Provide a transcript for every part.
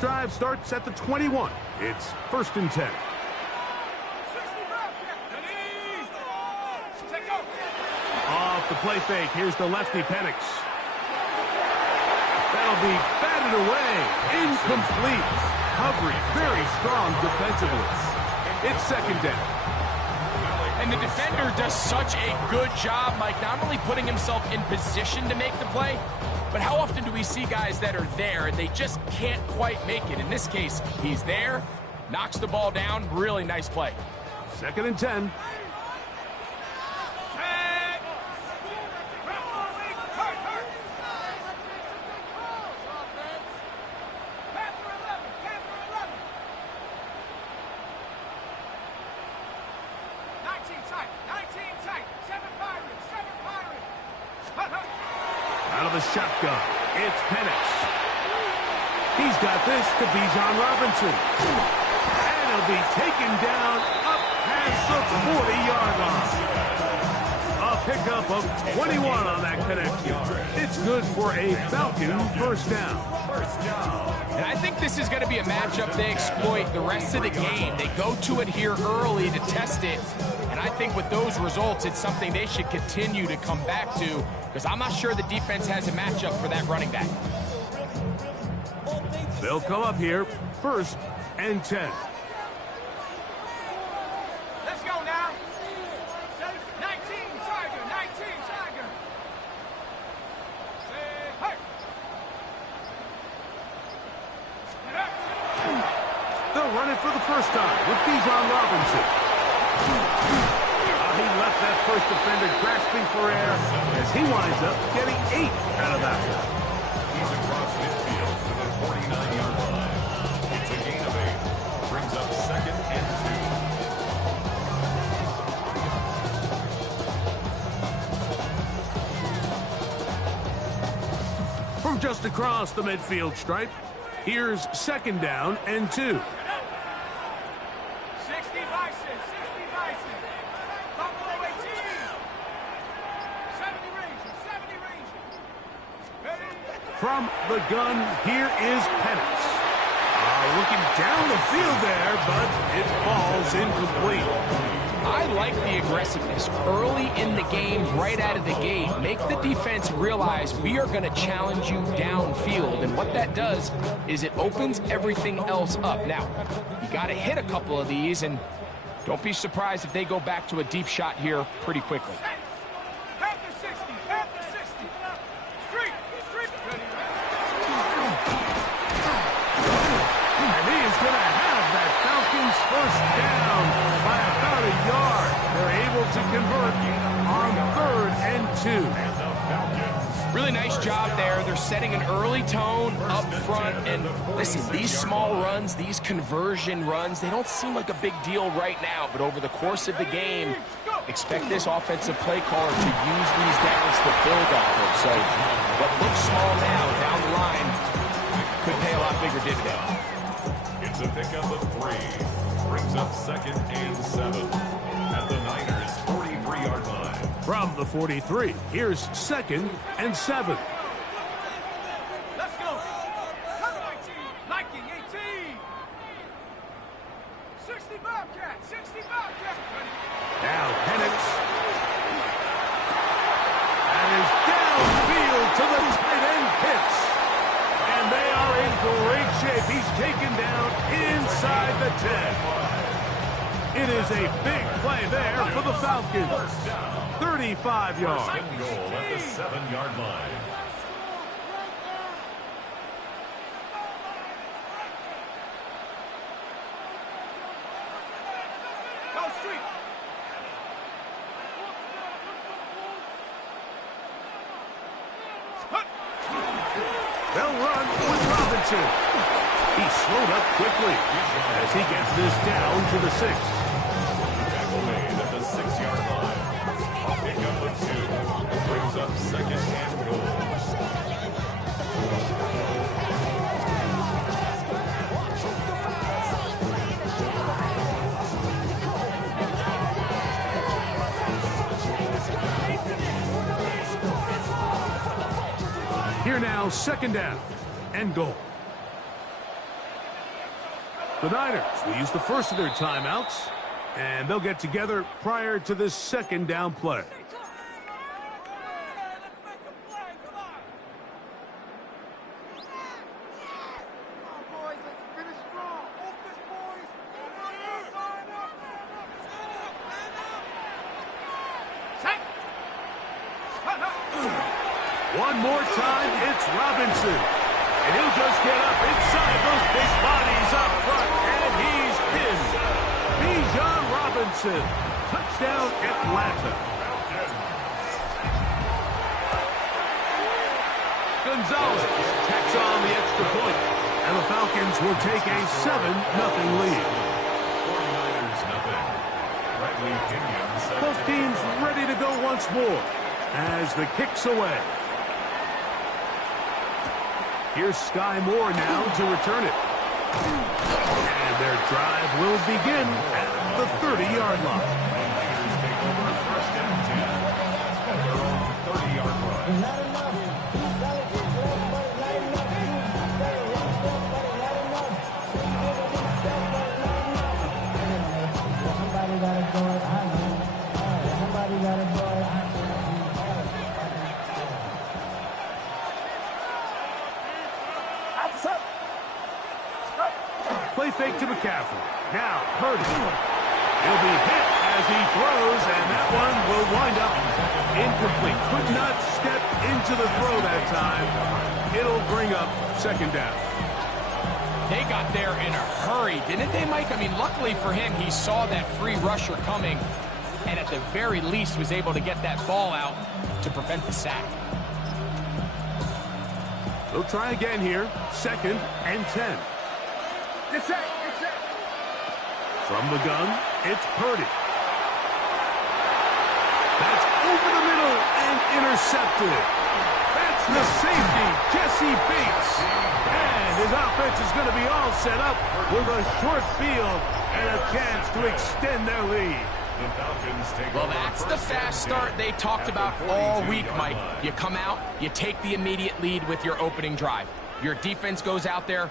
drive starts at the 21. It's 1st and 10. Off the play fake, here's the lefty Penix. That'll be batted away. Incomplete. Coverage very strong defensively. It's 2nd down. And the defender does such a good job, Mike, not only putting himself in position to make the play, but how often do we see guys that are there and they just can't quite make it? In this case, he's there, knocks the ball down. Really nice play. 2nd and 10. Out of the shotgun, it's Penix. He's got this to Bijan Robinson. And he'll be taken down up past the 40-yard line. A pickup of 21 on that connection. It's good for a Falcon 1st down. And I think this is going to be a matchup they exploit the rest of the game. They go to it here early to test it. And I think with those results, it's something they should continue to come back to, because I'm not sure the defense has a matchup for that running back. They'll come up here, 1st and 10. Let's go now. 19, Tiger, 19, Tiger. Hey. They'll run it for the first time with Bijan Robinson. He left that first defender grasping for air as he winds up getting 8 out of that one. He's across midfield to the 49-yard line. It's a gain of 8. Brings up 2nd and 2. From just across the midfield stripe, here's 2nd down and 2. 60 Bison, 60 Bison. Buffalo 18. 70 Rangers, 70 Rangers. Ready? From the gun, here is Penix. Looking down the field there, but it falls incomplete. I like the aggressiveness early in the game, right out of the gate. Make the defense realize we are going to challenge you downfield. And what that does is it opens everything else up. Now, you got to hit a couple of these, and don't be surprised if they go back to a deep shot here pretty quickly. Panther 60, Panther 60. Street. And he is going to have that Falcons 1st down by about a yard. They're able to convert on 3rd and 2. Really nice job there. They're setting an early tone up front. And listen, these small runs, these conversion runs, they don't seem like a big deal right now. But over the course of the game, expect this offensive play caller to use these downs to build off of. So what looks small now down the line could pay a lot bigger dividend. It's a pickup of 3. Brings up 2nd and 7. At the Niners' 43-yard line. From the 43, here's 2nd and 7. Let's go. 19, Liking 18. 60 Bobcat, 60 Bobcat. Now Penix. And is downfield to the tight end pitch. And they are in great shape. He's taken down inside the 10. It is a big play there for the Falcons. 35 yards. Second goal at the 7-yard line. Go Street. They'll run with Robinson. He's slowed up quickly as he gets this down to the 6. Tackle made at the 6-yard line. A pickup of 2. Brings up 2nd and goal. Here now, 2nd down and goal. The Niners will use the first of their timeouts, and they'll get together prior to this second down play. One more time, it's Robinson. And he'll just get up inside those big bodies up front, and he's in. Bijan Robinson, touchdown Atlanta. Gonzalez tacks on the extra point, and the Falcons will take a 7-0 lead. 49ers nothing. Bradley Pinion set Both teams ready to go once more as the kick's away. Here's Sky Moore now to return it. And their drive will begin at the 30-yard line. Niners take over first and 10 at their own 30-yard line. Play fake to McCaffrey. Now, Purdy. He'll be hit as he throws, and that one will wind up incomplete. Could not step into the throw that time. It'll bring up second down. They got there in a hurry, didn't they, Mike? I mean, luckily for him, he saw that free rusher coming, and at the very least was able to get that ball out to prevent the sack. They'll try again here. 2nd and 10. From the gun, it's Purdy. That's over the middle and intercepted. That's the safety, Jesse Bates. And his offense is going to be all set up with a short field and a chance to extend their lead. The Falcons take Well, over that's the first and fast 10 start they talked at the about all 42 week, yard Mike. line. You come out, you take the immediate lead with your opening drive. Your defense goes out there,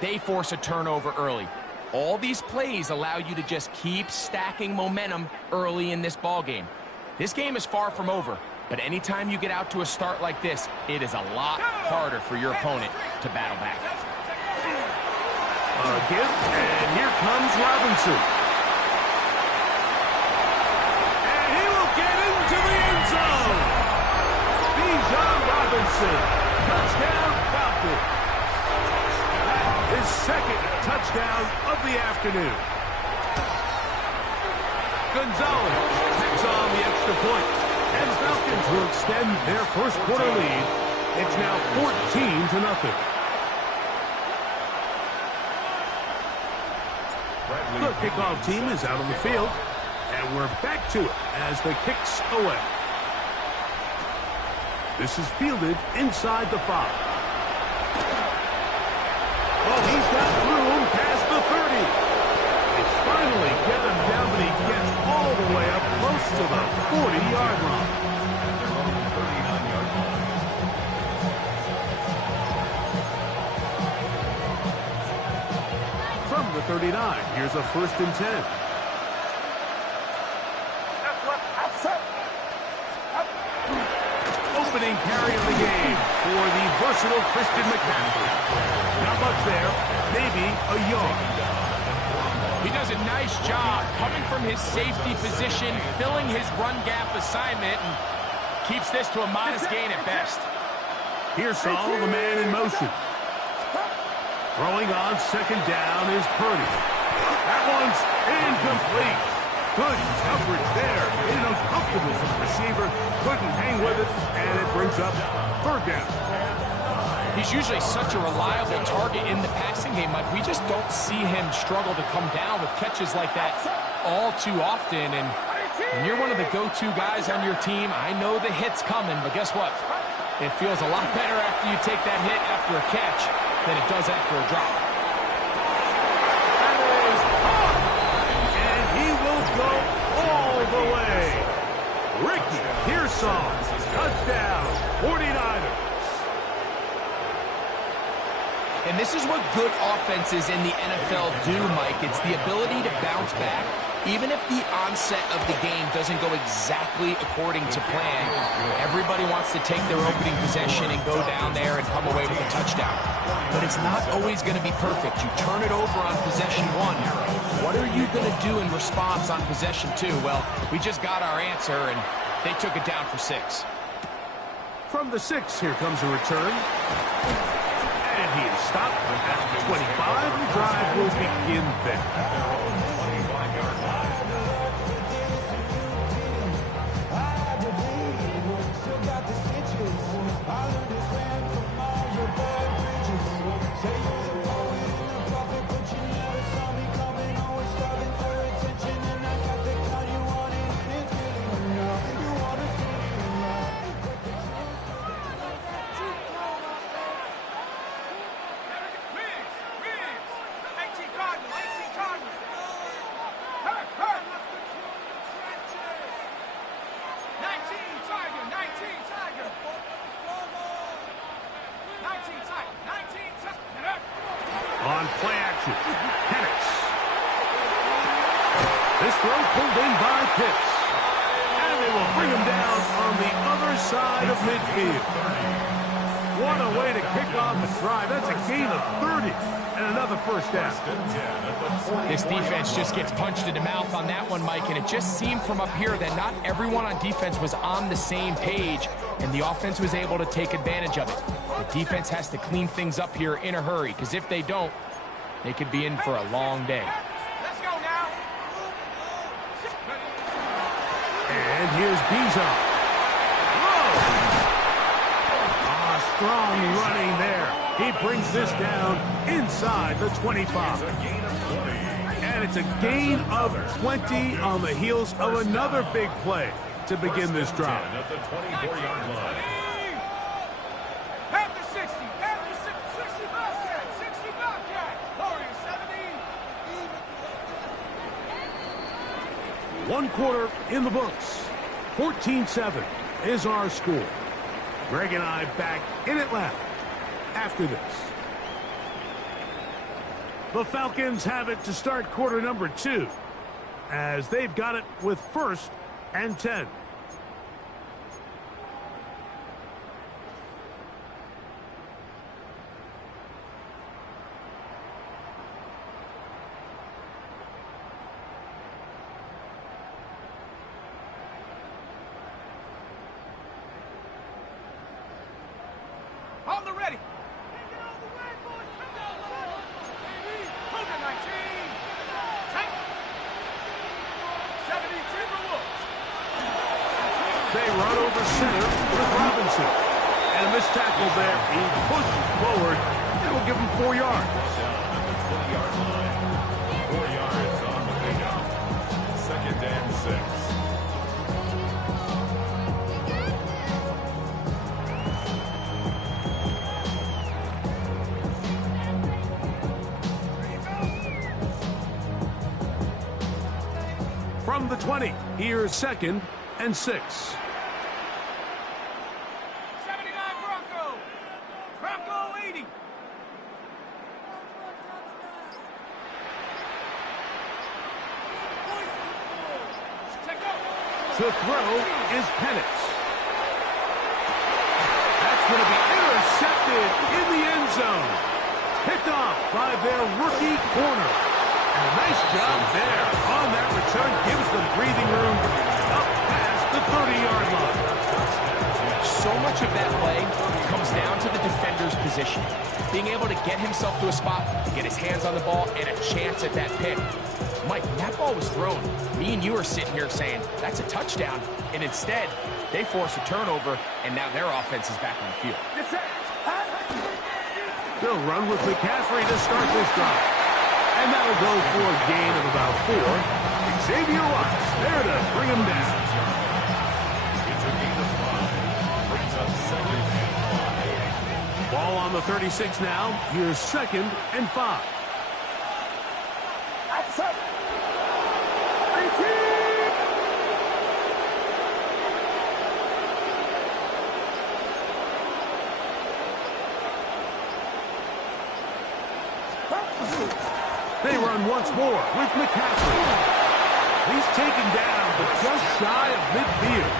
they force a turnover early. All these plays allow you to just keep stacking momentum early in this ball game. This game is far from over, but anytime you get out to a start like this, it is a lot harder for your opponent to battle back. A gift, and here comes Robinson. And he will get into the end zone. Bijan Robinson, touchdown Falcons. His second touchdown of the afternoon. Gonzalez picks on the extra point, and the Falcons will extend their first quarter lead. It's now 14-0. The kickoff team is out on the field, and we're back to it as the kick's away. This is fielded inside the 5. Oh, he's got room past the 30. It's finally get him down, but he gets all the way up close to the 40-yard line. Their own 39-yard line. From the 39, here's a 1st and 10. Opening carry of the game for the versatile Christian McCaffrey. Not much there, maybe a yard. He does a nice job coming from his safety position, filling his run gap assignment, and keeps this to a modest gain at best. Here's Saul, the man in motion. Throwing on 2nd down is Purdy. That one's incomplete. Good coverage there. Made it uncomfortable for the receiver. Couldn't hang with it, and it brings up 3rd down. He's usually such a reliable target in the passing game. Like, we just don't see him struggle to come down with catches like that all too often. And when you're one of the go-to guys on your team, I know the hit's coming, but guess what? It feels a lot better after you take that hit after a catch than it does after a drop. And he will go all the way. Ricky Pearsall, touchdown, 49ers. And this is what good offenses in the NFL do, Mike. It's the ability to bounce back, even if the onset of the game doesn't go exactly according to plan. Everybody wants to take their opening possession and go down there and come away with a touchdown. But it's not always going to be perfect. You turn it over on possession 1. What are you going to do in response on possession 2? Well, we just got our answer, and they took it down for 6. From the 6, here comes a return. And he is stopped at the 25. The drive will begin there. On play action, Penix. This throw pulled in by Pitts. And they will bring him down on the other side of midfield. What a way to kick off the drive. That's a gain of 30 and another first down. This defense just gets punched in the mouth on that one, Mike, and it just seemed from up here that not everyone on defense was on the same page, and the offense was able to take advantage of it. The defense has to clean things up here in a hurry, because if they don't, they could be in for a long day. Let's go now. And here's Bijan. Strong running there. He brings this down inside the 25. And it's a gain of 20 on the heels of another big play to begin this drive. At the 24-yard line. Half the 60. Half the 60 Bobcat. 60 Bobcat. Warriors 70. One quarter in the books. 14-7 is our score. Greg and I back in Atlanta after this. The Falcons have it to start quarter number 2 as they've got it with 1st and 10. On the ready. Cougar 19. Tight. 72 for Wolves. They run over center with Robinson. And a missed tackle there. He pushes forward. It will give him 4 yards. Down at the 20-yard line. 4 yards on the pickup. 2nd and 6. From the 20, here's 2nd and 6. 79 Bronco. Bronco 80. To throw is Penix. That's going to be intercepted in the end zone. Picked off by their rookie corner. And a nice job there on that return. Gives them breathing room up past the 30-yard line. So much of that play comes down to the defender's position. Being able to get himself to a spot, to get his hands on the ball, and a chance at that pick. Mike, when that ball was thrown, me and you are sitting here saying, that's a touchdown. And instead, they force a turnover, and now their offense is back on the field. They'll run with McCaffrey to start this drive. And that'll go for a gain of about 4. Xavier Watts there to bring him down. It's a gain of 5. Brings up 2nd and 5. Ball on the 36 now. Here's 2nd and 5. run once more with McCaffrey. He's taken down, but just shy of midfield.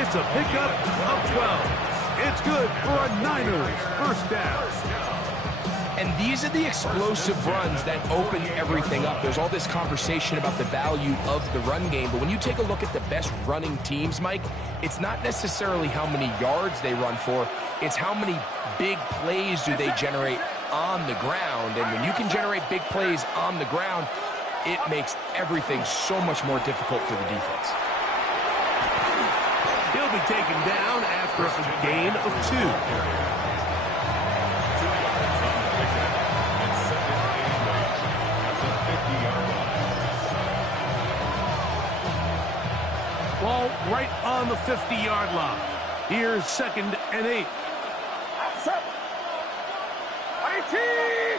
It's a pickup of 12. It's good for a Niners first down. And these are the explosive runs that open everything up. There's all this conversation about the value of the run game, but when you take a look at the best running teams, Mike, it's not necessarily how many yards they run for, it's how many big plays do they generate on the ground. And when you can generate big plays on the ground, it makes everything so much more difficult for the defense. He'll be taken down after a gain of 2. Ball right on the 50-yard line. Here's 2nd and 8.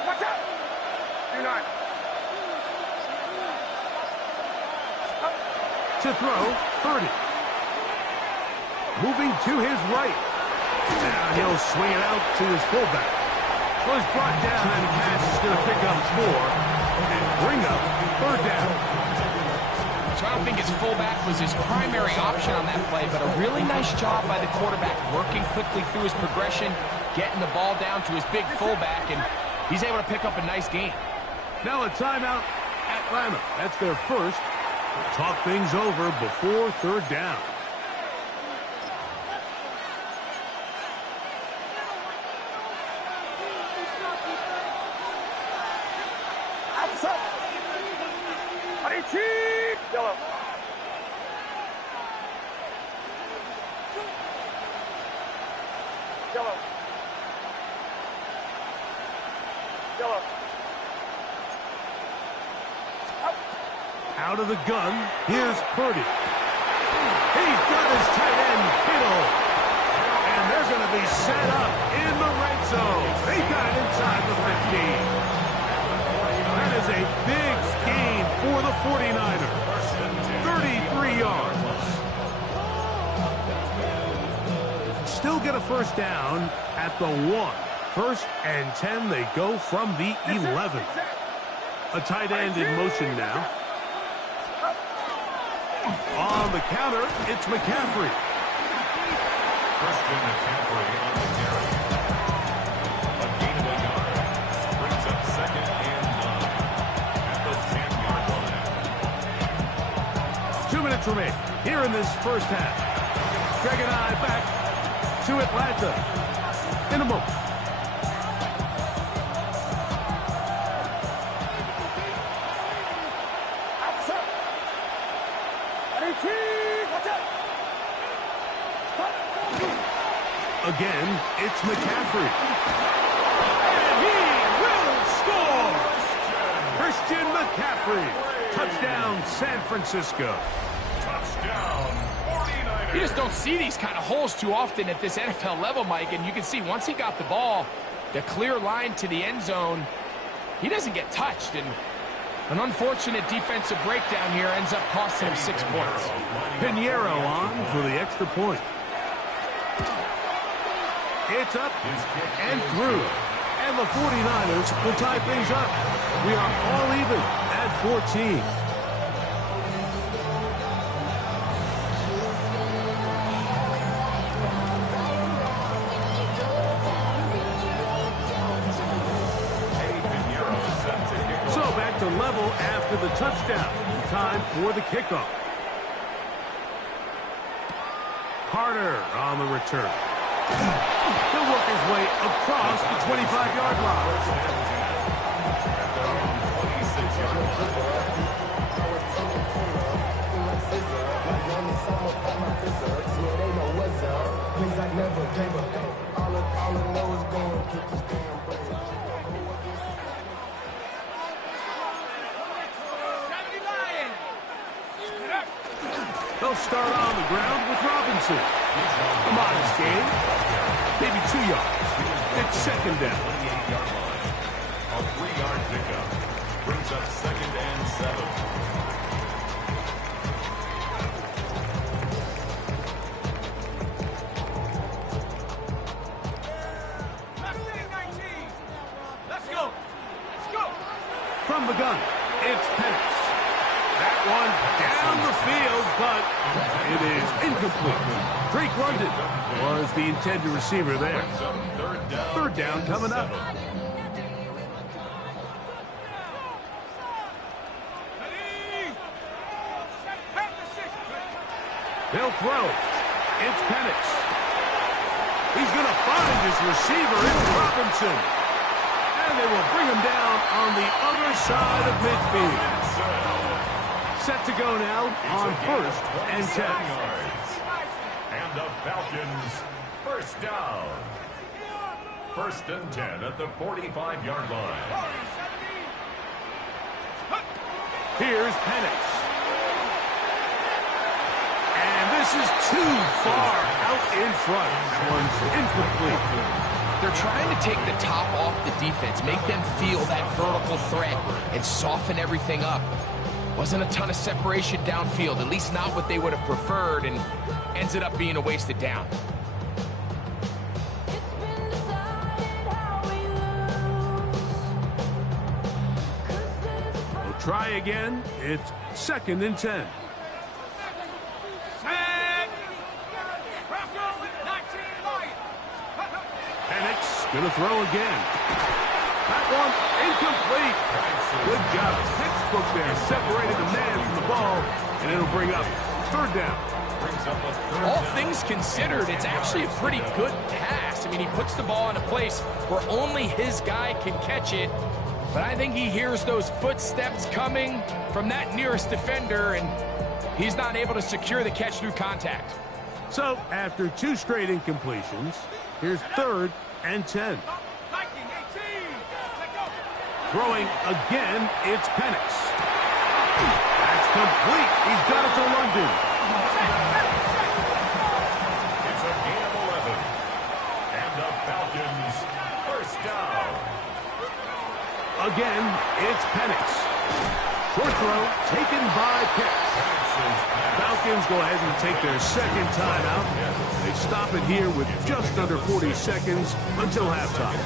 Watch out! Do not. To throw, Purdy. Moving to his right. Now he'll swing it out to his fullback. Was brought down, and Cash is going to pick up 4 and bring up 3rd down. So I don't think his fullback was his primary option on that play, but a really nice job by the quarterback working quickly through his progression, getting the ball down to his big fullback, and he's able to pick up a nice gain. Now a timeout, Atlanta. That's their first. Talk things over before 3rd down. Yellow. Yellow. Yellow. Out of the gun, here's Purdy. He's got his tight end, Kittle. And they're going to be set up in the red zone. They got it inside the 15. That is a big gain for the 49ers. 33 yards. Still get a first down at the 1. 1st and 10, they go from the 11. A tight end in motion now. On the counter, it's McCaffrey. Christian McCaffrey on the carry. A gain of 1 yard. Brings up 2nd and 9 at the 10-yard line. 2 minutes remain here in this first half. Greg and I back to Atlanta in a moment. Again, it's McCaffrey. And he will score! Christian McCaffrey. Touchdown, San Francisco. Touchdown, 49ers. You just don't see these kind of holes too often at this NFL level, Mike, and you can see once he got the ball, the clear line to the end zone, he doesn't get touched, and an unfortunate defensive breakdown here ends up costing him 6 points. Pinheiro on for the extra point. It's up and through. And the 49ers will tie things up. We are all even at 14. So back to level after the touchdown. Time for the kickoff. Carter on the return. He'll work his way across the 25-yard line. They'll start on the ground with Robinson. A modest gain. Maybe 2 yards. It's 2nd down. A 3-yard pickup. Brings up 2nd and 7. From It's Penix. That one down the field, but it is incomplete. Drake London was the intended receiver there. Third down coming up. They'll throw. It's Penix. He's going to find his receiver. It's Robinson. And they will bring him down on the other side of midfield. Set to go now on 1st and 10. And the Falcons first down. 1st and 10 at the 45-yard line. Here's Penix. And this is too far out in front. That one's incomplete. They're trying to take the top off the defense, make them feel that vertical threat, and soften everything up. Wasn't a ton of separation downfield, at least not what they would have preferred, and ended up being a wasted down. We'll try again. It's 2nd and 10. Penix going to throw again. That one incomplete. Good job. Textbook there. Separated the man from the ball, and it'll bring up 3rd down. All things considered, it's actually a pretty good pass. I mean, he puts the ball in a place where only his guy can catch it. But I think he hears those footsteps coming from that nearest defender, and he's not able to secure the catch through contact. So, after 2 straight incompletions, here's 3rd and 10. Throwing again, it's Penix. That's complete. He's got it to London. It's a gain of 11. And the Falcons first down. Again, it's Penix. Short throw taken by Pitts. Falcons go ahead and take their 2nd timeout. They stop it here with just under 40 seconds until halftime.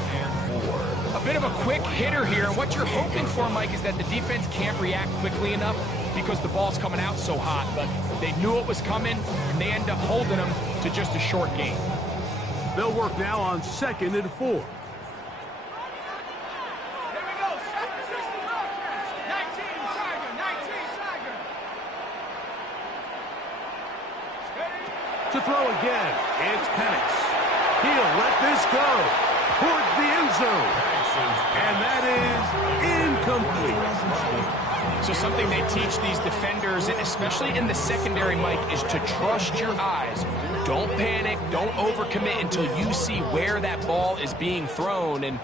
A bit of a quick hitter here, and what you're hoping for, Mike, is that the defense can't react quickly enough because the ball's coming out so hot. But they knew it was coming, and they end up holding them to just a short gain. They'll work now on 2nd and 4. To throw again, it's Penix. He'll let this go towards the end zone. And that is incomplete. So something they teach these defenders, especially in the secondary, Mike, is to trust your eyes. Don't panic, don't overcommit until you see where that ball is being thrown. And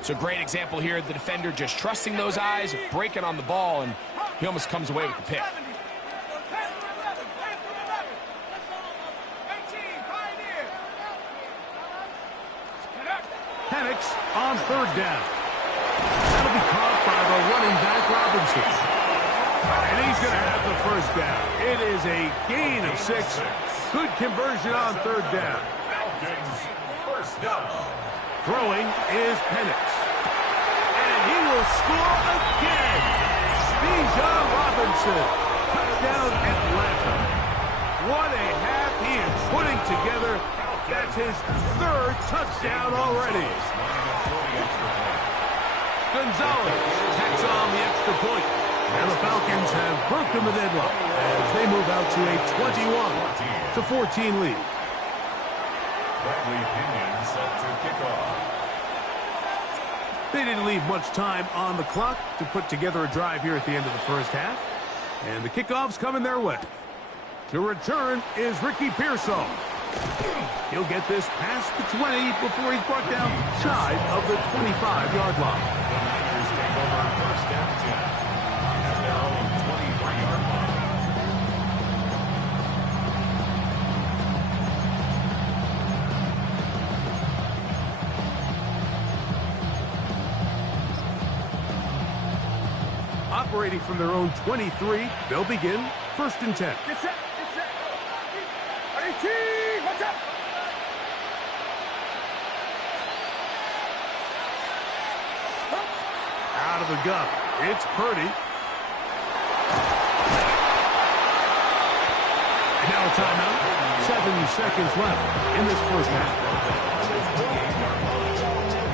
it's a great example here, the defender just trusting those eyes, breaking on the ball, and he almost comes away with the pick. Penix on 3rd down. That'll be caught by the running back, Robinson. And he's going to have the 1st down. It is a gain of 6. Good conversion on 3rd down. Falcons first down. Throwing is Penix. And he will score again. Bijan Robinson. Touchdown Atlanta. What a half he is putting together. That's his 3rd touchdown already. Gonzalez tacks on the extra point. And the Falcons have broken the deadlock as they move out to a 21-14 lead. Bradley Pinion set to kick off. They didn't leave much time on the clock to put together a drive here at the end of the 1st half. And the kickoff's coming their way. To return is Ricky Pearsall. He'll get this past the 20 before he's brought down shy of the 25-yard line. The Niners take over 1st and 10 at their own 23-yard line. Operating from their own 23, they'll begin 1st and 10. Get set. Ready, team, watch out. Out of the gun, it's Purdy. timeout. 7 seconds left in this first half.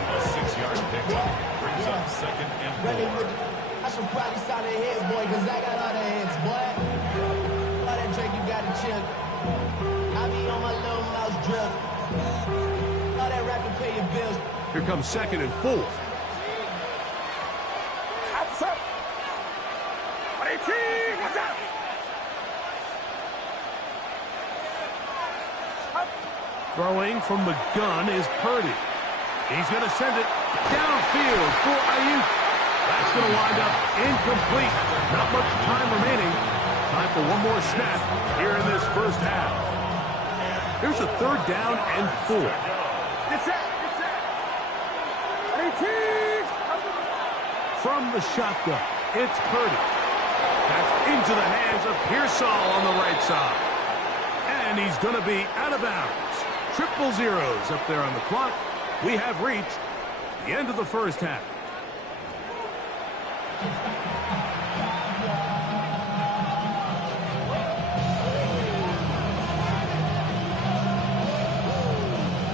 A 6-yard pickup brings up second and 4. I should probably sign a hit, boy, because I got all the hits, boy. All that Drake, you got to chill. I be on my little mouse drill. All that rap can pay your bills. Here comes second and 4. Throwing from the gun is Purdy. He's going to send it downfield for Ayuk. That's going to wind up incomplete. Not much time remaining. Time for one more snap here in this first half. Here's a 3rd down and 4. From the shotgun, it's Purdy. That's into the hands of Pearsall on the right side. And he's going to be out of bounds. 000 up there on the clock. We have reached the end of the first half.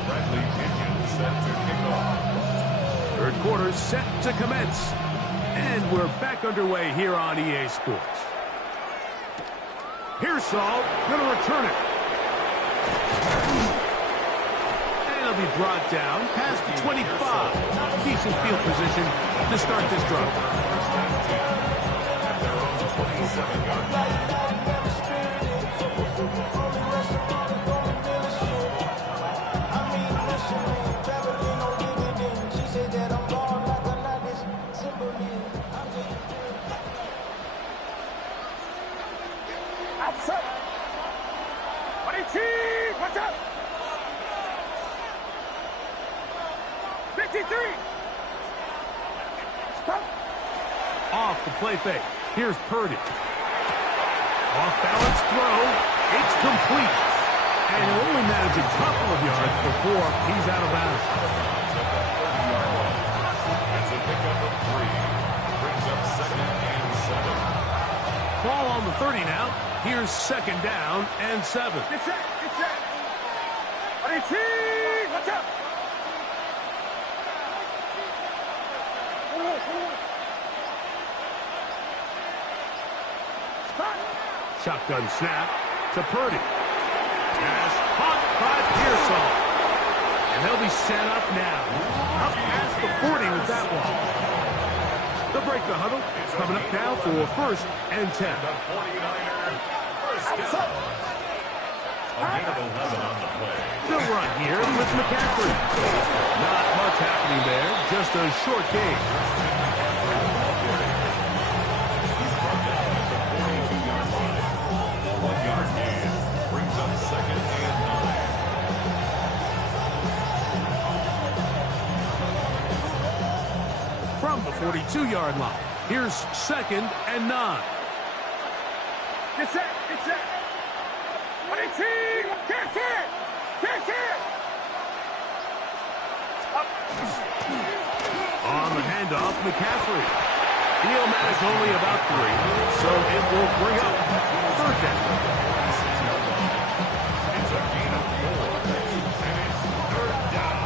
Bradley Pinion set to kick off. 3rd quarter set to commence. And we're back underway here on EA Sports. Pearsall going to return it. And it'll be brought down past the 25. Decent field position to start this drive. At their own 27-yard line. Off the play fake. Here's Purdy. Off balance throw. It's complete. And he'll only manage a couple of yards before he's out of bounds. That's a pickup of 3. Brings up second and 7. Ball on the 30 now. Here's 2nd down and 7. Get set. Watch out. Shotgun snap to Purdy. Pass caught by Pearsall. And they'll be set up now. Up past the 40 with that one. They'll break the huddle. It's coming up now for 1st and 10. The 49er first down. A gain of 11 on the play. They'll run here with McCaffrey. Not much happening there. Just a short game. He's brought down at the 42-yard line. 1-yard gain. Brings up second and 9. From the 42-yard line, here's 2nd and 9. Get set. On the handoff, McCaffrey. He'll manage only about 3, so it will bring up 3rd down. It's a gain of 4. And it's 3rd down.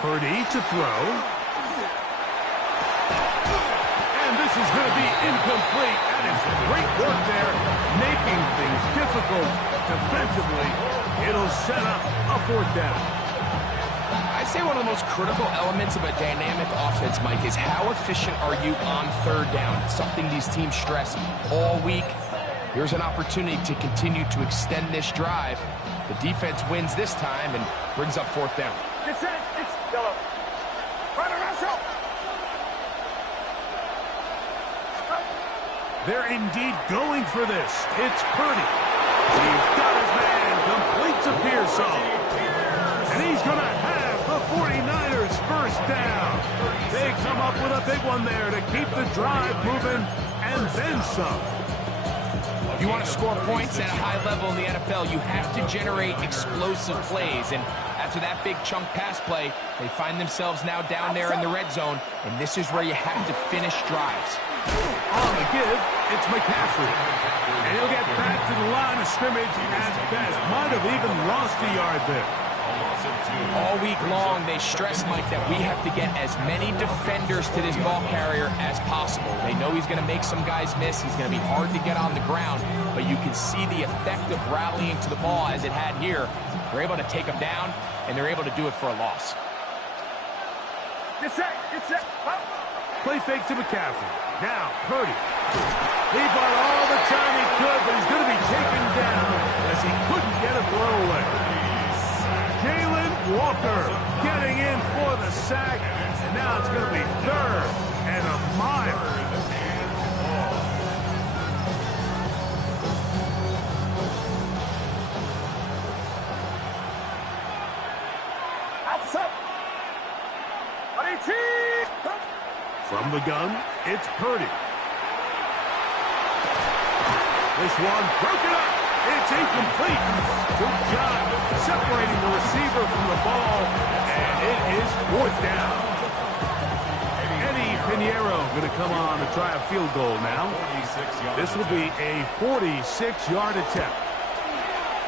Purdy to throw. And this is going to be incomplete. That is great work there, making things difficult defensively. It'll set up a 4th down. I'd say one of the most critical elements of a dynamic offense, Mike, is how efficient are you on 3rd down? It's something these teams stress all week. Here's an opportunity to continue to extend this drive. The defense wins this time and brings up 4th down. Get set. It's yellow. Right around, show. They're indeed going for this. It's Purdy. He's got his man, complete to Pearsall. And he's going to have the 49ers first down. They they come up with a big one there to keep the drive moving and then some. If you want to score points at a high level in the NFL, you have to generate explosive plays. And after that big chunk pass play, they find themselves now down there in the red zone, and this is where you have to finish drives. On the give, it's McCaffrey. And he'll get back to the line of scrimmage at best. Might have even lost a yard there. All week long, they stress, Mike, that we have to get as many defenders to this ball carrier as possible. They know he's going to make some guys miss. He's going to be hard to get on the ground, but you can see the effect of rallying to the ball as it had here. They're able to take him down, and they're able to do it for a loss. Get set, get set. Play fake to McCaffrey. Now, Purdy. He bought all the time he could, but he's going to be taken down as he couldn't get a throwaway. Jalen Walker getting in for the sack, and now it's going to be 3rd and a mile. From the gun, it's Purdy. This one broken up. It's incomplete. Good job separating the receiver from the ball, and it is 4th down. Eddie Pinheiro going to come on to try a field goal now. This will be a 46-yard attempt.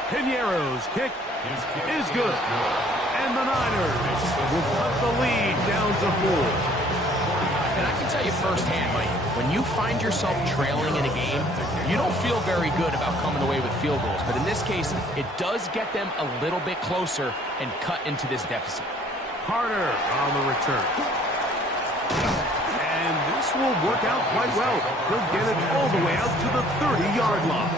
Pinheiro's kick is good, and the Niners will cut the lead down to 4. And I can tell you firsthand, Mike, when you find yourself trailing in a game, you don't feel very good about coming away with field goals. But in this case, it does get them a little bit closer and cut into this deficit. Carter on the return. And this will work out quite well. He'll get it all the way out to the 30-yard line.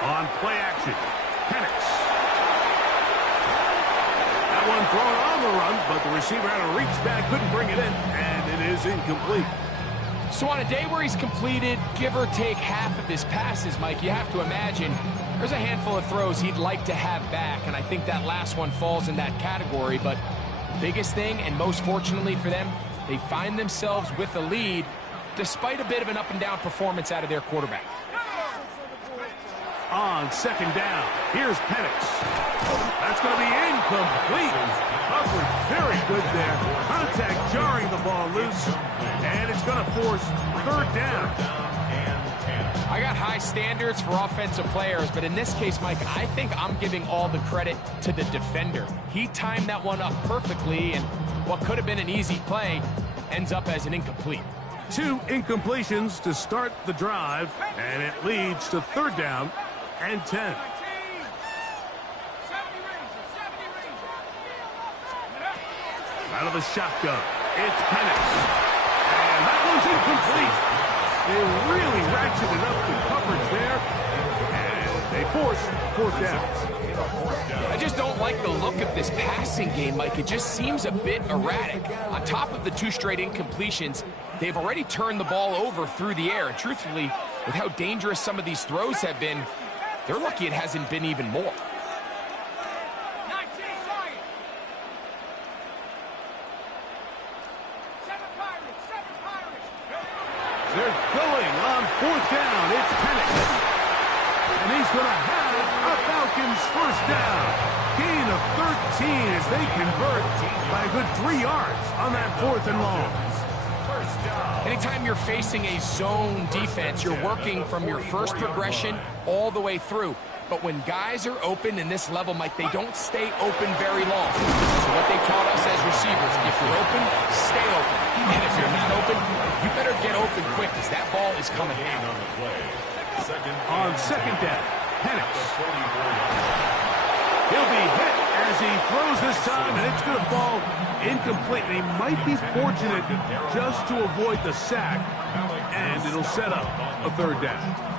On play action, Penix. That one thrown on the run, but the receiver had to reach back, couldn't bring it in, and it is incomplete. So on a day where he's completed, give or take half of his passes, Mike, you have to imagine there's a handful of throws he'd like to have back, and I think that last one falls in that category. But the biggest thing, and most fortunately for them, they find themselves with a lead despite a bit of an up-and-down performance out of their quarterback. On 2nd down, here's Penix. That's going to be incomplete. Coverage very good there. Contact jarring the ball loose, and it's going to force 3rd down. I got high standards for offensive players, but in this case, Mike, I think I'm giving all the credit to the defender. He timed that one up perfectly, and what could have been an easy play ends up as an incomplete. 2 incompletions to start the drive, and it leads to 3rd down and 10. Out of the shotgun, it's Penix. And that one's incomplete. They really ratcheted up the coverage there, and they force 4th down. I just don't like the look of this passing game, Mike. It just seems a bit erratic. On top of the 2 straight incompletions, they've already turned the ball over through the air. And truthfully, with how dangerous some of these throws have been, they're lucky it hasn't been even more. They're going on 4th down. It's Penix. And he's going to have a Falcons 1st down. Gain of 13 as they convert by a good 3 yards on that 4th and long. Anytime you're facing a zone defense, you're working from your first progression all the way through. But when guys are open in this level, Mike, they don't stay open very long. So what they taught us as receivers, if you're open, stay open. And if you're not open, you better get open quick because that ball is coming down. On 2nd down, Penix. He'll be hit as he throws this time, and it's going to fall incomplete. He might be fortunate just to avoid the sack, and it'll set up a 3rd down.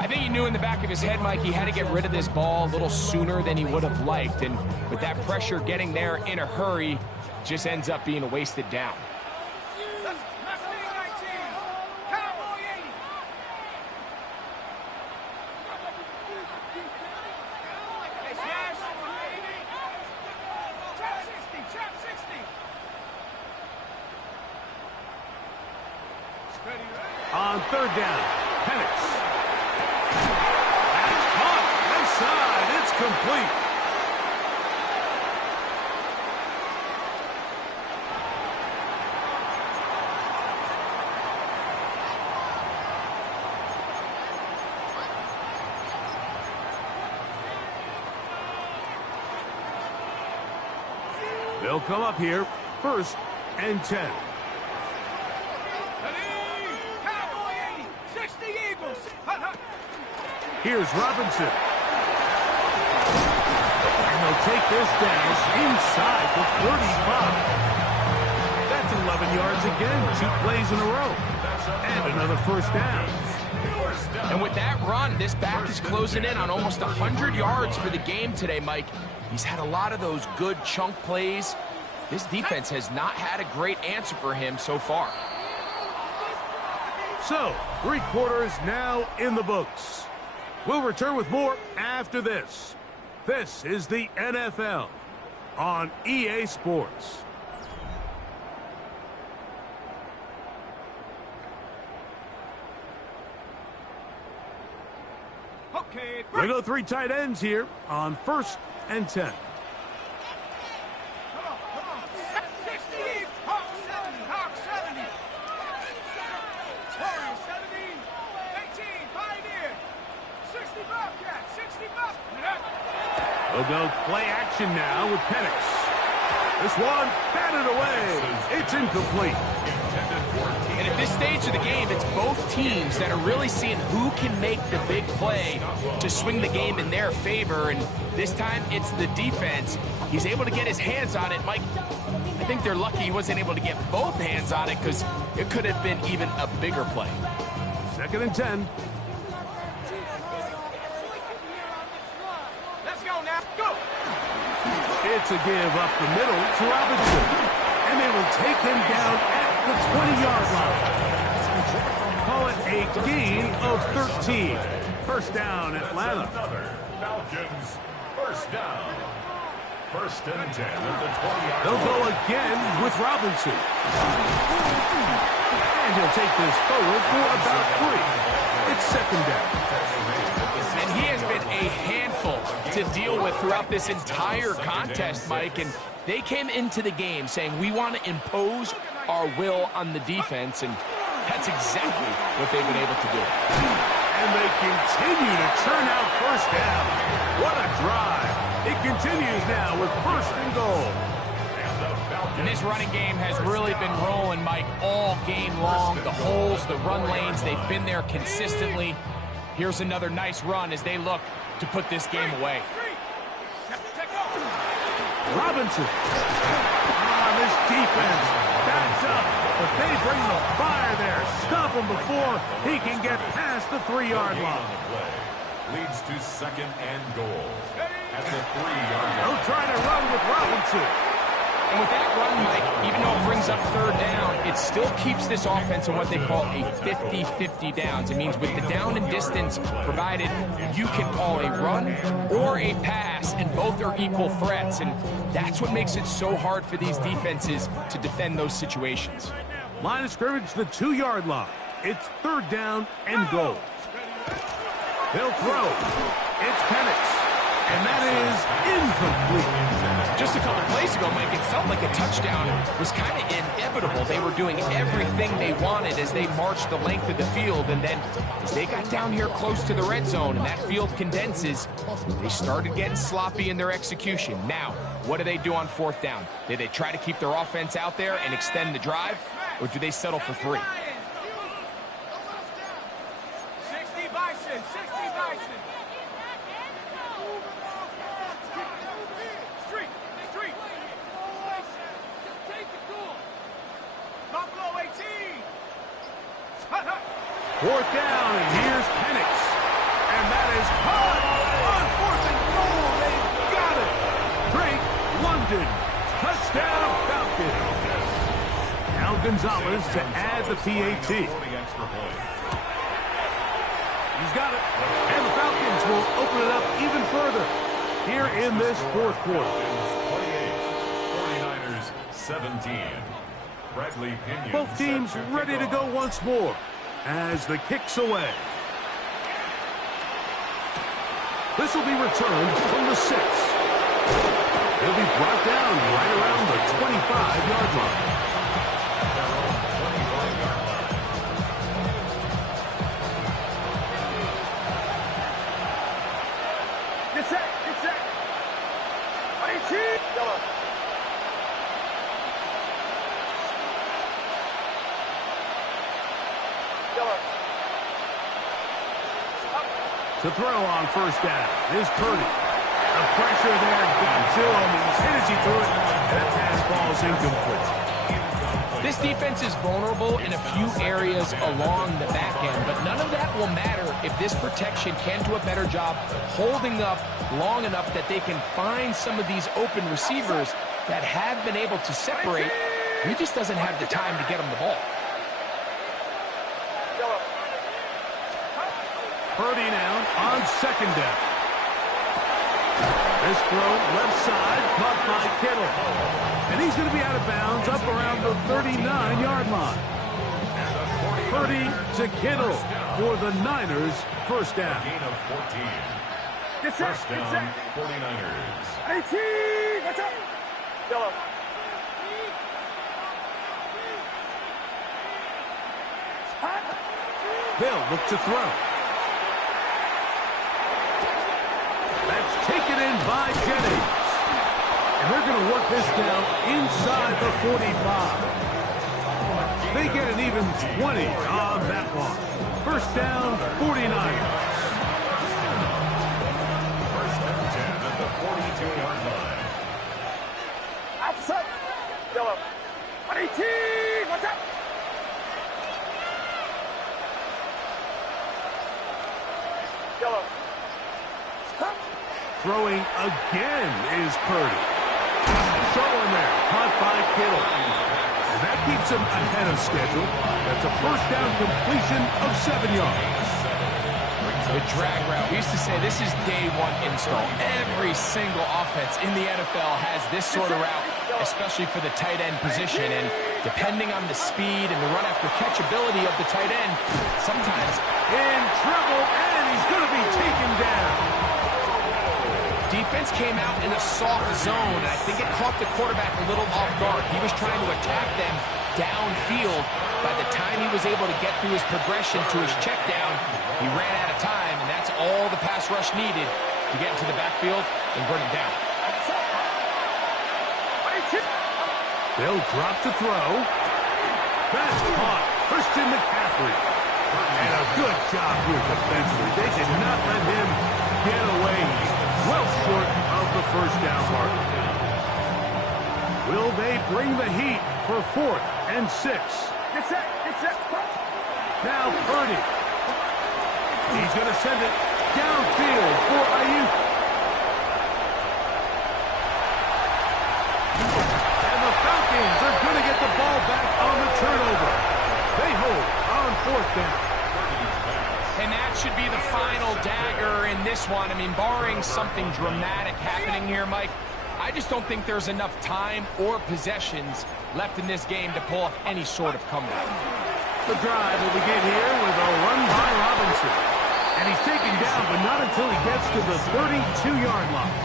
I think he knew in the back of his head, Mike, he had to get rid of this ball a little sooner than he would have liked. And with that pressure getting there in a hurry, just ends up being a wasted down. Mustang 19. Cowboy 80. It's Yash. Trap 60. Trap 60. On third down, Penix. That's caught. Left side. It's complete. They'll come up here, 1st and 10. Cowboy 80. 60 Eagles. Here's Robinson. And they'll take this down inside the 35. That's 11 yards again, 2 plays in a row. And another 1st down. And with that run, this back is closing in on almost 100 yards for the game today, Mike. He's had a lot of those good chunk plays. This defense has not had a great answer for him so far. So, 3 quarters now in the books. We'll return with more after this. This is the NFL on EA Sports. Okay. They go 3 tight ends here on 1st and 10. Come on. 60 Eagles. Hawk 70. Hawk 70. Warriors 70. 18. Pioneer. 60 Bobcat. 60 Bobcat. They'll go play action now with Penix. This one batted away. It's incomplete. And at this stage of the game, it's both teams that are really seeing who can make the big play to swing the game in their favor. And this time, it's the defense. He's able to get his hands on it. Mike, I think they're lucky he wasn't able to get both hands on it because it could have been even a bigger play. 2nd and 10. Let's go now. Go. It's a give up the middle to Robinson. And they will take him down at the 20-yard line. Call it a gain of 13. 1st down, Atlanta. Falcons, 1st down. 1st and 10 at the 20-yard line. They'll go again with Robinson. And he'll take this forward for about 3. It's 2nd down. And he has been a handful to deal with throughout this entire contest, Mike. And they came into the game saying, we want to impose our will on the defense. And that's exactly what they've been able to do. And they continue to churn out 1st down. What a drive. It continues now with 1st and goal. And this running game has really been rolling, Mike, all game long. The holes, the run lanes, they've been there consistently. Here's another nice run as they look to put this game away. Robinson. This defense backs up, but they bring the fire there. Stop him before he can get past the 3-yard line. Leads to 2nd and goal at the 3-yard line. They'll try to run with Robinson. And with that run, Mike, even though it brings up 3rd down, it still keeps this offense in what they call a 50-50 downs. It means with the down and distance provided, you can call a run or a pass, and both are equal threats. And that's what makes it so hard for these defenses to defend those situations. Line of scrimmage, the 2-yard line. It's 3rd down and goal. They'll throw. It's Penix. And that is incomplete. Just a couple plays ago, Mike, it felt like a touchdown was kind of inevitable. They were doing everything they wanted as they marched the length of the field. And then as they got down here close to the red zone and that field condenses, they started getting sloppy in their execution. Now, what do they do on 4th down? Do they try to keep their offense out there and extend the drive, or do they settle for 3? 60 Bison. 60 Bison. Buffalo 18. 4th down, and here's Penix. And that is caught on 4th and goal. They've got it. Drake London. Touchdown, Falcons. Gonzalez to add the PAT. For the extra point. He's got it. And the Falcons will open it up even further here in this fourth quarter. 28, 49ers 17. Bradley Pinion. Both teams ready to go once more as the kick's away. This will be returned from the 6. It'll be brought down right around the 25-yard line. Get set, get set. 18. Yellow. Yellow. To throw on first down is Purdy. The pressure there got to him. He's hit as he threw it. That pass ball's incomplete. This defense is vulnerable in a few areas along the back end, but none of that will matter if this protection can do a better job holding up long enough that they can find some of these open receivers that have been able to separate. He just doesn't have the time to get them the ball. Purdy now on second down. This throw left side caught by Kittle. And he's going to be out of bounds up around the 39-yard line. Purdy to Kittle for the Niners first down. Gain of 14. Get set, First get down, set. 49ers. 18. Watch out. Yellow. They'll look to throw. That's taken in by Jennings. And they're going to work this down inside the 45. They get an even 20 on that one. First down, 49ers. First and 10 at the 42-yard line. Outside. Yellow. 18. Watch out. Yellow. Throwing again is Purdy. Showing there, caught by Kittle. And that keeps him ahead of schedule. That's a first down completion of 7 yards. The drag route. We used to say this is day one install. Every single offense in the NFL has this sort of route, especially for the tight end position. And depending on the speed and the run after catch ability of the tight end, sometimes In trouble, and he's going to be taken down. defense came out in a soft zone, and I think it caught the quarterback a little off guard. He was trying to attack them downfield. By the time he was able to get through his progression to his check down, he ran out of time, and that's all the pass rush needed to get into the backfield and bring him down. They'll drop to throw. That's caught. Christian McCaffrey. And a good job here defensively. They did not let him get away. He's well short of the first down mark. Will they bring the heat for 4th and 6? Get set, get set. Now Purdy. He's going to send it downfield for Ayuk. And the Falcons are going to get the ball back on the turnover. They hold on 4th down. And that should be the final dagger in this one. I mean, barring something dramatic happening here, Mike, I just don't think there's enough time or possessions left in this game to pull off any sort of comeback. The drive will begin here with a run by Robinson. And he's taken down, but not until he gets to the 32-yard line.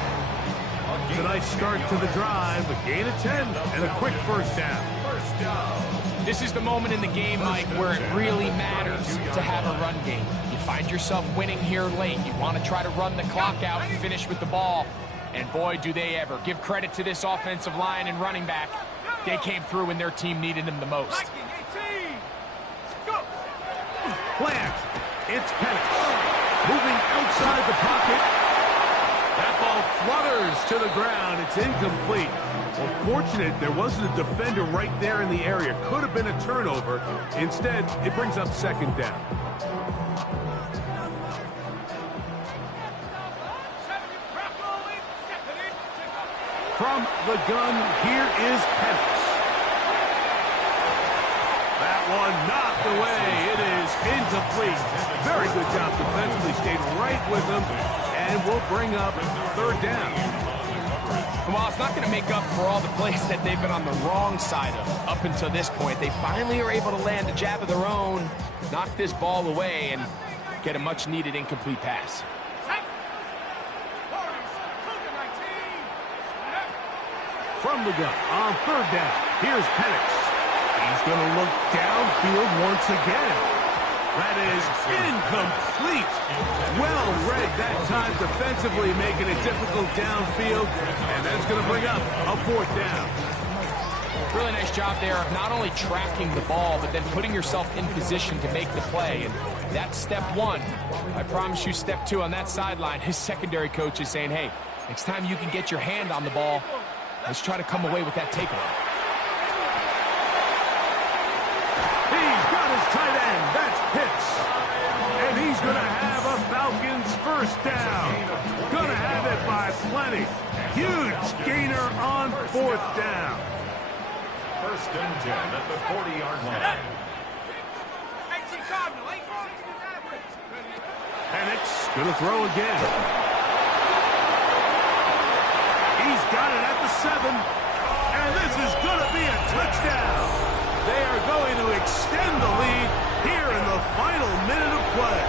It's a nice start to the drive, a gain of 10, and a quick first down. This is the moment in the game, Mike, where it really matters to have a run game. You find yourself winning here late. You want to try to run the clock out and finish with the ball. And boy, do they ever. Give credit to this offensive line and running back. They came through when their team needed them the most. Plant. It's Penix. Moving outside the pocket. That ball flutters to the ground. It's incomplete. Well, fortunate there wasn't a defender right there in the area. Could have been a turnover. Instead, it brings up 2nd down. From the gun, here is Penix. one knocked away. It is incomplete. Very good job defensively. Stayed right with them, and will bring up third down. Well, it's not going to make up for all the plays that they've been on the wrong side of up until this point. They finally are able to land a jab of their own, knock this ball away, and get a much-needed incomplete pass. From the gun on third down, here's Penix. He's going to look downfield once again. That is incomplete. Well read that time defensively, making it difficult downfield, and that's going to bring up a fourth down. Really nice job there of not only tracking the ball, but then putting yourself in position to make the play. And that's step one. I promise you step two on that sideline. His secondary coach is saying, hey, next time you can get your hand on the ball, let's try to come away with that takeaway. He's got his tight end. That's Pitts. And he's going to have a Falcons first down. Going to have it by plenty. Huge gainer on fourth down. First and 10 at the 40-yard line. Penix going to throw again. He's got it at the 7. And this is going to be a touchdown. They are going to extend the lead here in the final minute of play.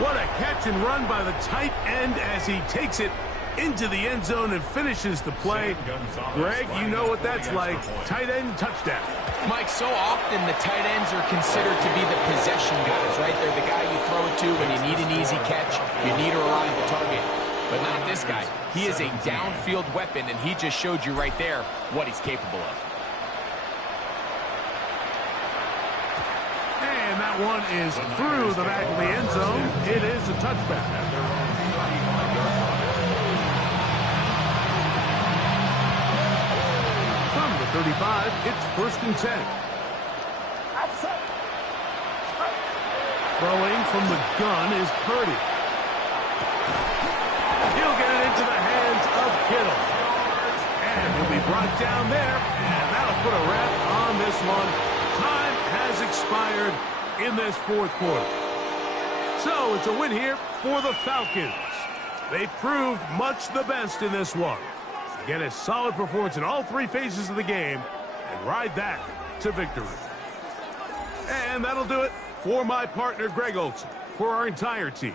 What a catch and run by the tight end as he takes it into the end zone and finishes the play. Greg, you know what that's like. Tight end touchdown. Mike, so often the tight ends are considered to be the possession guys, right? They're the guy you throw it to when you need an easy catch, you need a reliable target. But not this guy. He is a downfield weapon, and he just showed you right there what he's capable of. And that one is through the back of the end zone. It is a touchback. From the 35, it's first and 10. Throwing from the gun is Purdy. He'll get it into the hands of Kittle. And he'll be brought down there, and that'll put a wrap on this one. Time has expired in this fourth quarter. So it's a win here for the Falcons. They proved much the best in this one. Get a solid performance in all three phases of the game and ride that to victory. And that'll do it for my partner, Greg Olson, for our entire team.